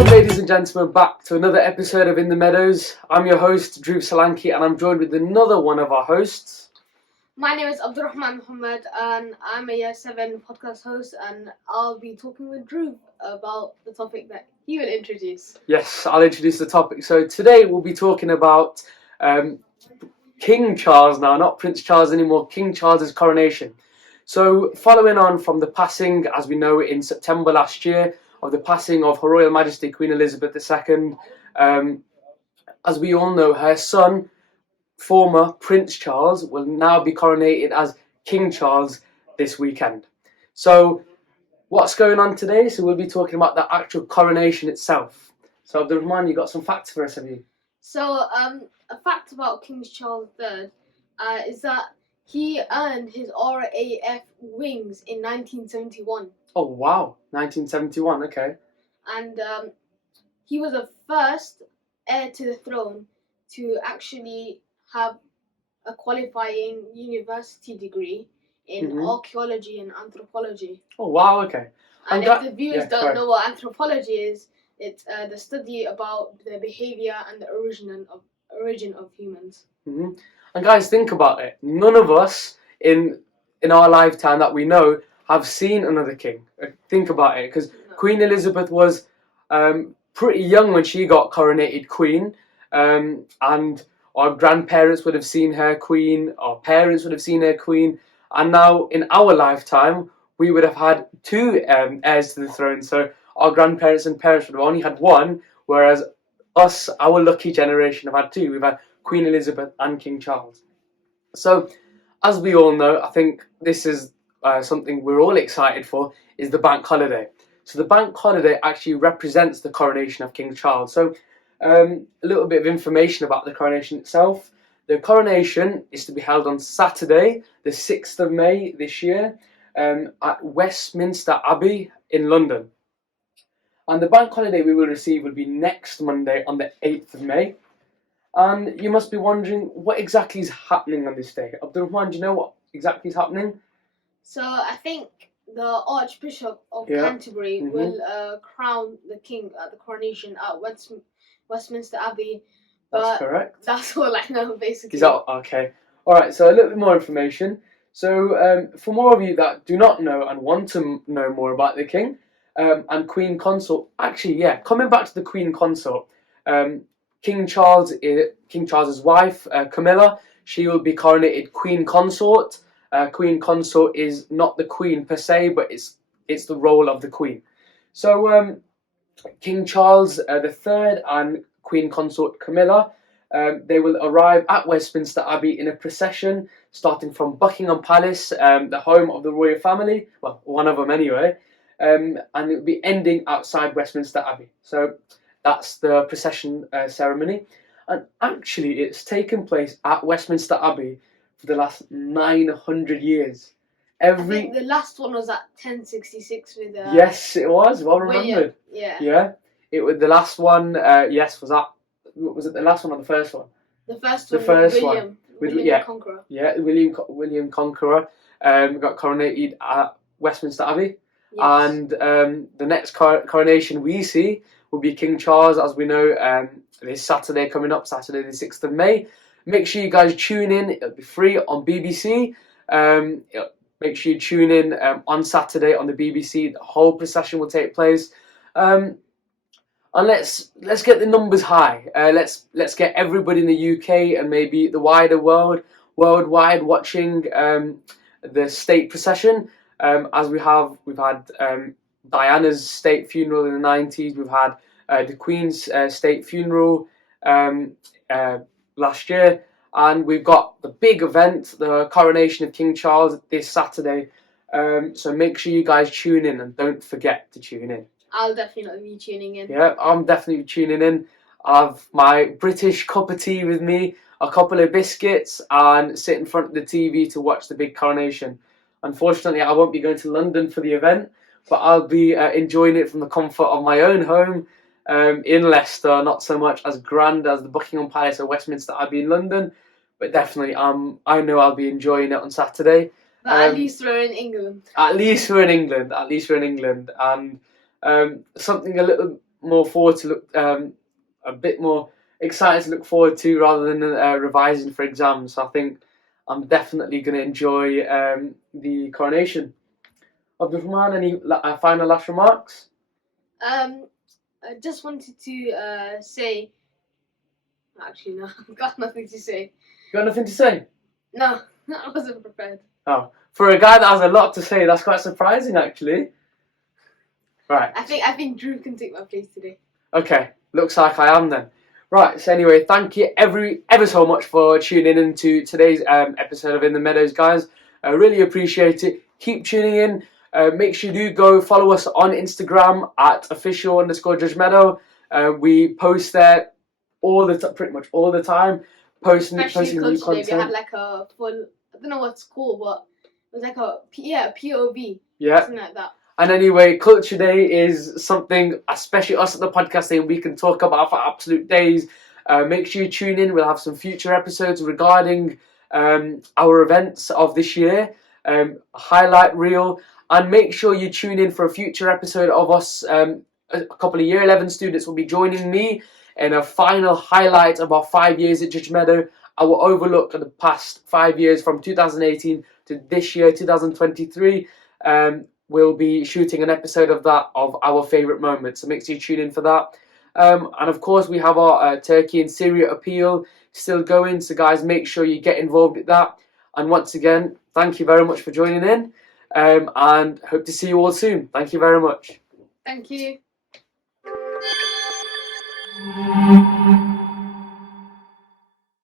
Welcome, ladies and gentlemen, back to another episode of In the Meadows. I'm your host, Dhruv Solanki, and I'm joined with another one of our hosts. My name is Abdul-Rahman and I'm a Year 7 podcast host, and I'll be talking with Dhruv about the topic that he will introduce. Yes, I'll introduce the topic. So today we'll be talking about King Charles now, not Prince Charles anymore, King Charles's coronation. So following on from the passing, as we know, in September last year, of the passing of Her Royal Majesty Queen Elizabeth II, as we all know, her son, former Prince Charles, will now be coronated as King Charles this weekend. So what's going on today? So we'll be talking about the actual coronation itself. So Abdul-Rahman, you got some facts for us, have you? So, a fact about King Charles III is that he earned his RAF wings in 1971. Oh wow, 1971, okay. And he was the first heir to the throne to actually have a qualifying university degree in archaeology and anthropology. Oh wow, okay. And if the viewers don't know what anthropology is, it's the study about the behaviour and the origin of humans. And guys, think about it. None of us in our lifetime that we know have seen another king. Think about it, because Queen Elizabeth was pretty young when she got coronated queen, and our grandparents would have seen her queen, our parents would have seen her queen, and now in our lifetime we would have had two heirs to the throne. So our grandparents and parents would have only had one, whereas us, our lucky generation, have had two. We've had Queen Elizabeth and King Charles. So as we all know, I think this is something we're all excited for, is the bank holiday. So the bank holiday actually represents the coronation of King Charles. So a little bit of information about the coronation itself. The coronation is to be held on Saturday, the 6th of May this year, at Westminster Abbey in London. And the bank holiday we will receive will be next Monday on the 8th of May. And you must be wondering what exactly is happening on this day. Abdul-Rahman, do you know what exactly is happening? So I think the Archbishop of Canterbury will crown the king at the coronation at Westminster Abbey. That's correct. That's all I know, basically. Is that okay? All right. So a little bit more information. So for more of you that do not know and want to know more about the king and Queen Consort, actually, coming back to the Queen Consort, King Charles's wife, Camilla, she will be coronated Queen Consort. Queen Consort is not the Queen per se, but it's the role of the Queen. So King Charles III and Queen Consort Camilla, they will arrive at Westminster Abbey in a procession, starting from Buckingham Palace, the home of the royal family, well, one of them anyway, and it will be ending outside Westminster Abbey. So that's the procession ceremony. And actually, it's taken place at Westminster Abbey for the last 900 years. I think the last one was at 1066 with yes, it was. Well remembered. William. Yeah. It was the last one. Yes, was it the last one or the first one? The first one. William the Conqueror. Yeah, William Conqueror got coronated at Westminster Abbey. Yes. And the next coronation we see will be King Charles, as we know, this Saturday coming up, Saturday the 6th of May. Make sure you guys tune in. It'll be free on BBC. Make sure you tune in on Saturday on the BBC. The whole procession will take place. And let's get the numbers high. Let's get everybody in the UK and maybe the wider worldwide watching the state procession. As we've had Diana's state funeral in the 90s. We've had the Queen's state funeral last year, and we've got the big event, the coronation of King Charles, this Saturday. So make sure you guys tune in, and don't forget to tune in. I'll definitely be tuning in. Yeah, I'm definitely tuning in. I've my British cup of tea with me, a couple of biscuits, and sit in front of the TV to watch the big coronation. Unfortunately, I won't be going to London for the event, but I'll be enjoying it from the comfort of my own home in Leicester. Not so much as grand as the Buckingham Palace or Westminster Abbey in London, but definitely I know I'll be enjoying it on Saturday. But at least we're in England. At least we're in England. And something a little more forward to look, a bit more excited to look forward to rather than revising for exams. So I think I'm definitely going to enjoy the coronation. Abdul-Rahman, any final last remarks? I just wanted to say. Actually, no, I've got nothing to say. You got nothing to say? No, I wasn't prepared. Oh, for a guy that has a lot to say, that's quite surprising, actually. Right. I think Dhruv can take my place today. Okay, looks like I am then. Right, so anyway, thank you ever so much for tuning in to today's episode of In the Meadows, guys. I really appreciate it. Keep tuning in. Make sure you do go follow us on Instagram at official_Judgemeadow. We post there pretty much all the time, posting new Culture content. Day, we had like a full, I don't know what it's called, but it was like a POV. Yeah. Something like that. And anyway, Culture Day is something, especially us at the podcast team, we can talk about for absolute days. Make sure you tune in. We'll have some future episodes regarding our events of this year, highlight reel, and make sure you tune in for a future episode of us. A couple of Year 11 students will be joining me in a final highlight of our 5 years at Judgemeadow. Our overlook of the past 5 years from 2018 to this year, 2023. We'll be shooting an episode of that, of our favourite moments, so make sure you tune in for that. And of course, we have our Turkey and Syria appeal still going, so guys, make sure you get involved with that. And once again, thank you very much for joining in, and hope to see you all soon. Thank you very much. Thank you.